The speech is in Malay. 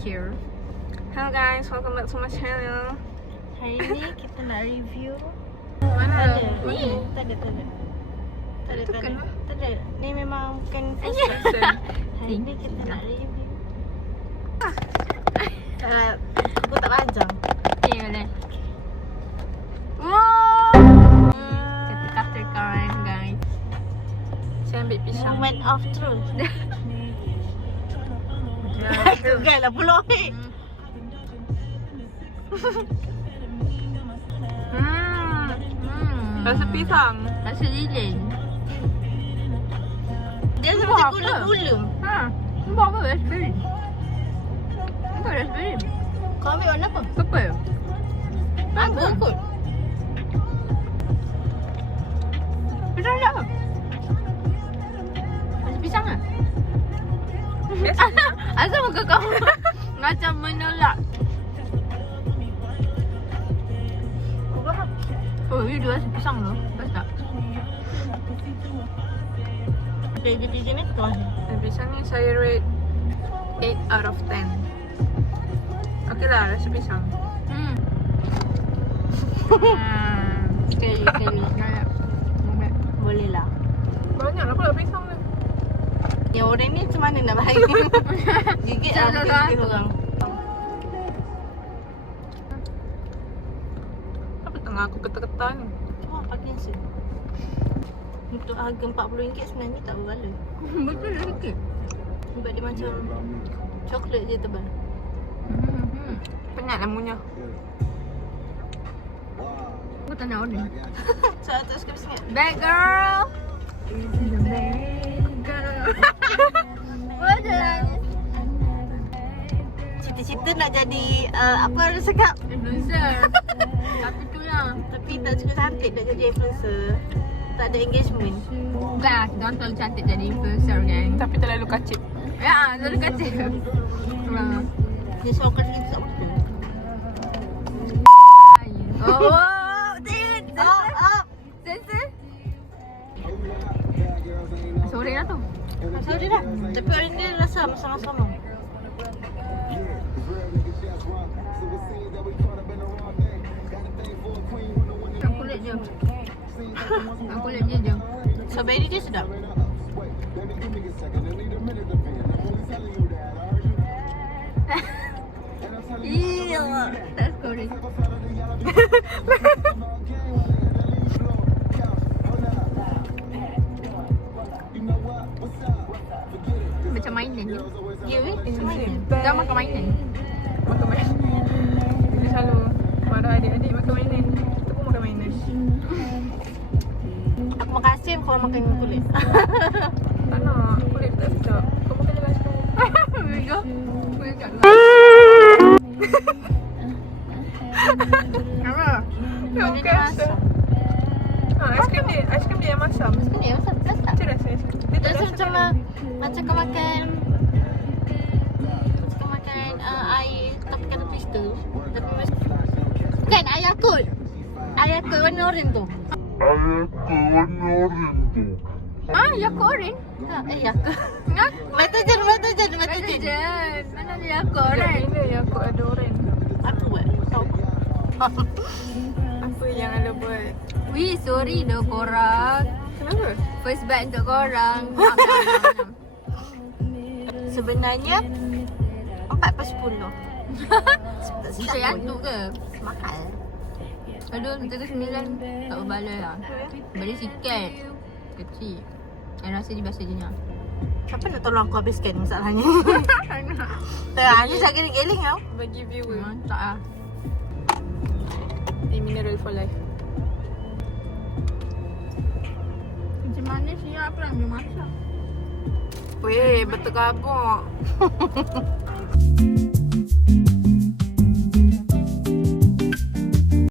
Thank you. Hello guys, welcome back to my channel. Hari ni kita nak review. Mana? Ni, tak ada. Itu kan? Tak ada. Ni memang bukan first Yes. person. Hari ni kita nak review. Aku tak panjang. Okay, boleh. Wow. Kata-kata kawan guys. Saya ambil pisang. Moment of truth. Gegar lah pulak. Rasa pisang. Rasa lilin. Dia Buah macam apa? gula-gula. Buat apa? Raspberry. Buat raspberry. Kau ambil warna apa? Purple. Aku kot. Pisang tak apa? Rasa pisang lah. Asal muka kau macam menolak. Oh, ini dua rasa pisang tu. Best tak? Okay, jadi jenis tu lah. Pisang ni saya rate 8 out of 10. Okay lah, rasa pisang. Sekali. Boleh lah. Banyak lah pula pisang ni. Yang orang ni macam mana nak bahaya? Gigit lah gigit orang. Apa tengah aku ketar-ketar ni? Wah, Parkinson. Untuk harga RM40 sebenarnya tak berbaloi. Betul dah sikit. Sebab dia macam coklat je tebal. Penat lah munyah. Aku tak nak order. So, tak suka bising. Bad girl. Bad girl. Cita-cita nak jadi apa orang cakap? Influencer. Tapi tu lah. Tapi tak cukup cantik nak jadi influencer. Tak ada engagement. Bukan lah, kita orang terlalu cantik jadi influencer kan. Tapi terlalu kacip. Ya, terlalu kacip. Dia suruh kita tak betul. Oh, tengok. Sensor. Sorry lah tu. Sorry dah. Tapi orang dia rasa sama-sama. Nak kulit je. Nak kulit je je. Strawberry dia sedap. Iya, tak sorry. Macam mainan je. Ya weh, macam mana? Dah makan mainan. Makan mainan. Dia selalu marah adik-adik makan mainan. Kita pun makan mainan. Aku makan asin, kau makan kulit. Tak nak, kulit tak sedap. Kau makan je lah sikit. Bego. Kulit kat luar. Apa? Dia dah masak. Aiskrim dia yang masam. Ni masak betul tak? Macam rasa aiskrim? Dia Dia tak rasa rasa macam kau makan air tapi kata pistol. Tapi bukan air Yakult. Air Yakult warna oren tu. Ah, Yakult oren? Ha, Yakult. Metajen. Mana ada Yakult oren? Bila Yakult ada oren? Apa buat? Tahu. Apa yang anda buat? Wih, sorry dah korang. Kenapa? First bite untuk korang. Sebenarnya 4/10. Bisa yang tu ke? Mahal. Aduh, 3/9 tak berbaloi lah. Beli sikit. Kecil. Yang rasa dia biasa je ni lah. Siapa nak tolong aku habiskan masalahnya? Tak, ni saya geling tau. Bagi viewer. Tak lah. Ni mineral for life. Macam mana siap apa yang dia masak? Weh, betul kabur.